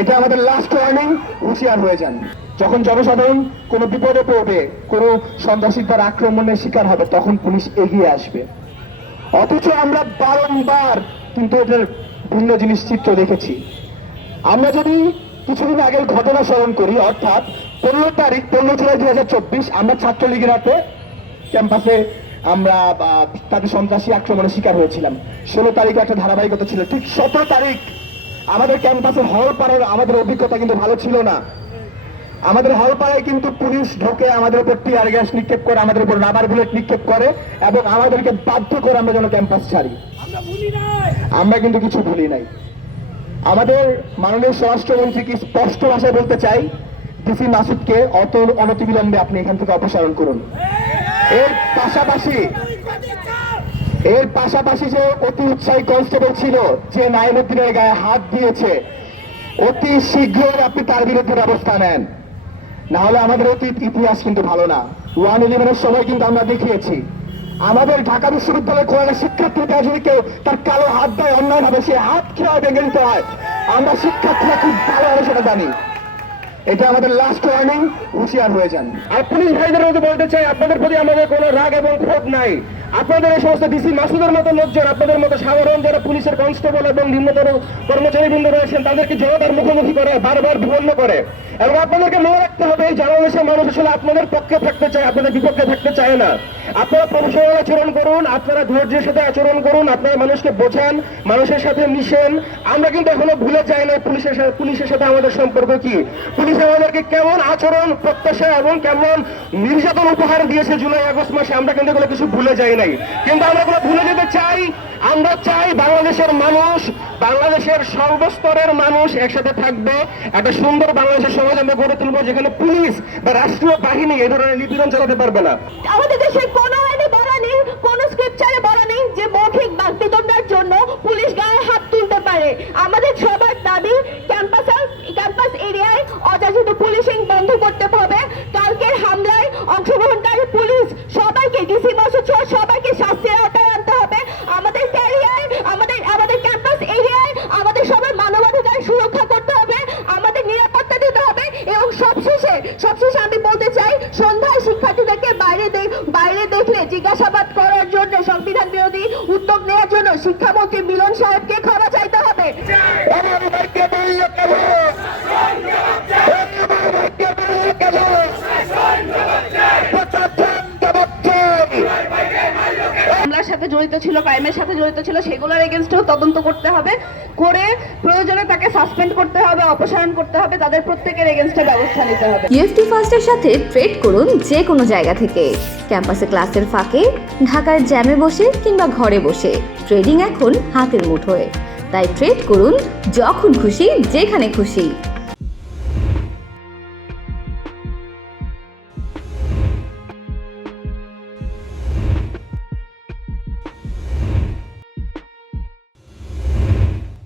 এটা আমাদের last warning, হুঁশিয়ার হয়ে যান। যখন জনসাধারণ কোনো বিপদে পড়বে, কোনো সন্ত্রাসী দ্বারা আক্রমণের শিকার হবে, তখন পুলিশ এগিয়ে আসবে। অথচ আমরা বারংবার কিন্তু এটার ভিন্ন জিনিস চিত্র দেখেছি। আমরা যদি কিছুদিন আগের ঘটনা স্মরণ করি, অর্থাৎ 15 জুলাই 2024 আমরা ছাত্রলীগের হাতে ক্যাম্পাসে আমরা তাদের সন্ত্রাসী আক্রমণের শিকার হয়েছিলাম। 16 তারিখে একটা ধারাবাহিকতা ছিল। ঠিক 17 তারিখ আমাদের ক্যাম্পাসের হল পাড়ার আমাদের অভিজ্ঞতা কিন্তু ভালো ছিল না। আমাদের হল পাড়ায় কিন্তু পুলিশ ঢোকে, আমাদের উপর টিয়ার গ্যাস নিক্ষেপ করে, আমাদের উপর রাবার বুলেট নিক্ষেপ করে এবং আমাদেরকে বাধ্য করে আমরা যেন ক্যাম্পাস ছাড়ি। আমরা কিন্তু কিছু ভুলি নাই। আমাদের মাননীয় স্বরাষ্ট্রমন্ত্রীকে স্পষ্ট ভাষায় বলতে চাই, ডিসি মাসুদকে অনতিবিলম্বে আপনি এখান থেকে অপসারণ করুন। এর পাশাপাশি যে অতি উৎসাহী কনস্টেবল ছিল, যে নাইমুদ্দিনের গায়ে হাত দিয়েছে, অতি শীঘ্রই আপনি তার বিরুদ্ধে ব্যবস্থা নেন, না হলে আমাদের অতীত ইতিহাস কিন্তু ভালো না। 111-এর সময় কিন্তু আমরা দেখিয়েছি, আমাদের ঢাকা বিশ্ববিদ্যালয়ে খোলা শিক্ষার্থীরা যদি কেউ তার কালো হাত দেয় অন্যায় ভাবে, সে হাত খেয়ে ভেঙে দিতে হয়। আমরা শিক্ষার্থীরা খুব ভালোভাবে সেটা জানি। এটা আমাদের লাস্ট ওয়ার্নিং, হুঁশিয়ার হয়ে যান। আর পুলিশ ভাইদের মধ্যে বলতে চাই, আপনাদের প্রতি আমাদের কোনো রাগ এবং ক্ষোভ নাই। আপনাদের এই সমস্ত ডিসি মাসুদের মতো লোকজন, আপনাদের মতো সাধারণ যারা পুলিশের কনস্টেবল এবং নিম্নতর কর্মচারীবৃন্দ রয়েছেন, তাদেরকে জনতার মুখোমুখি করে, বারবার বিপন্ন করে। এবং আপনাদেরকে মনে রাখতে হবে, এই জনদেশের মানুষ আসলে আপনাদের পক্ষে থাকতে চায়, আপনাদের বিপক্ষে থাকতে চায় না। আপনারা প্রফেশনাল আচরণ করুন, আপনারা ধৈর্যের সাথে আচরণ করুন, আপনারা মানুষকে বোঝান, মানুষের সাথে মিশেন। আমরা কিন্তু এখনো ভুলে যাই না পুলিশের সাথে আমাদের সম্পর্ক কি, পুলিশ আমাদেরকে কেমন আচরণ প্রত্যাশা এবং কেমন নির্যাতন উপহার দিয়েছে জুলাই আগস্ট মাসে। আমরা কিন্তু এগুলো কিছু ভুলে যাই নাই, কিন্তু আমরা এগুলো ভুলে যেতে চাই। আমরা চাই বাংলাদেশের মানুষ, বাংলাদেশের সর্বস্তরের মানুষ একসাথে থাকবে, একটা সুন্দর বাংলাদেশের সমাজ আমরা গড়ে তুলবো, যেখানে পুলিশ বা রাষ্ট্রীয় বাহিনী এই ধরনের নিপীড়ন চালাতে পারবে না। আমাদের দেশে কোনো আইনে বলা নেই, কোনো স্ক্রিপচারে বলা নেই যে মৌখিক বাকবিতণ্ডার জন্য পুলিশ গায়ে হাত তুলতে পারে। আমাদের সবার দাবি, ক্যাম্পাস এরিয়ায় অযাচিত পুলিশিং বন্ধ করতে হবে। কালকের হামলায় অংশগ্রহণকারী পুলিশ সবাইকে, ডিসি মাসুদ সহ সবাইকে শাস্তির আওতায় আনতে হবে। আমাদের ক্যারিয়ার, আমাদের ক্যাম্পাস এরিয়ায় আমাদের সবার মানবাধিকার সুরক্ষা করতে হবে, আমাদের নিরাপত্তা দিতে হবে। এবং সবশেষে আমি বলতে চাই, সন্ধ্যায় শিক্ষার্থীদেরকে বাইরে দেখলে জিজ্ঞাসাবাদ করার জন্য, সংবিধান বিরোধী উদ্যোগ নেওয়ার জন্য শিক্ষামন্ত্রী মিলন সাহেবকে ক্ষমা চাইতে হবে। হামলার সাথে জড়িত ছিল, ক্রাইমের সাথে জড়িত ছিল, সেগুলোর এগেইনস্টেও তদন্ত করতে হবে, করে প্রয়োজনে তাকে সাসপেন্ড করতে হবে, অপসারণ করতে হবে, তাদের প্রত্যেকের এগেইনস্টে ব্যবস্থা নিতে হবে। ইউএফটি ফার্স্টের সাথে ট্রেড করুন যে কোনো জায়গা থেকে, ক্যাম্পাসে ক্লাসের ফাঁকে, ঢাকার জ্যামে বসে কিংবা ঘরে বসে। ট্রেডিং এখন হাতের মুঠোয়, তাই ট্রেড করুন যখন খুশি, যেখানে খুশি।